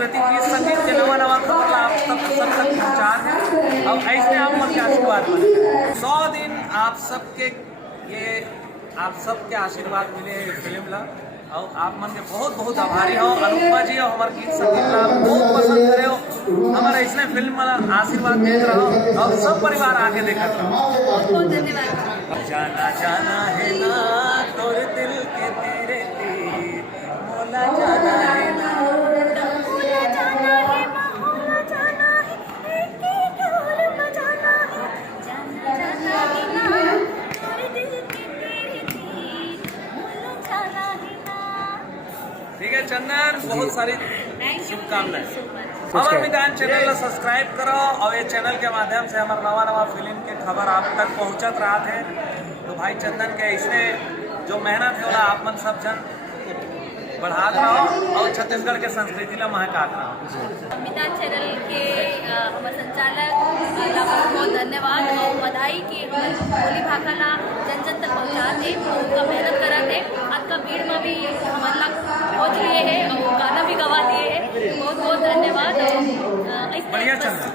संस्कृति की संगीत के नवा नवा खबर आप सब तक पहुँचा है और ऐसे आप मन के आशीर्वाद मिले 100 दिन आप सबके आशीर्वाद मिले फिल्म ला और आप मन के बहुत बहुत आभारी हो। अनुपमा जी और हमारे गीत संगीत ला बहुत पसंद करे हो, हमारे इसने फिल्म वाला आशीर्वाद देते रहो और सब परिवार आके देखते रहो। बहुत बहुत धन्यवाद। जाना जाना है ना तोरे दिल के तेरे तीर, मोला जाना है ना ठीक है चंदन, बहुत सारी शुभकामनाएं। हमारे मैदान चैनल को सब्सक्राइब करो और ये चैनल के माध्यम से हमारा नवा नवा फिल्म के खबर आप तक पहुंचत रहा थे। तो भाई चंदन के इसने जो मेहनत है वो आप मन सब जन बढ़ात रहो और छत्तीसगढ़ के संस्कृति ला महकात रहो। मैदान चैनल के हमारे संचालक ला बहुत धन्यवाद और बधाई की बोली भाषा ला जन जन तक पहुँचाते उनका मेहनत कराते आज का भीड़ में भी हमारा पहुँच लिए है और गाना भी गवा दिए है। बहुत बहुत धन्यवाद। बढ़िया चंदन।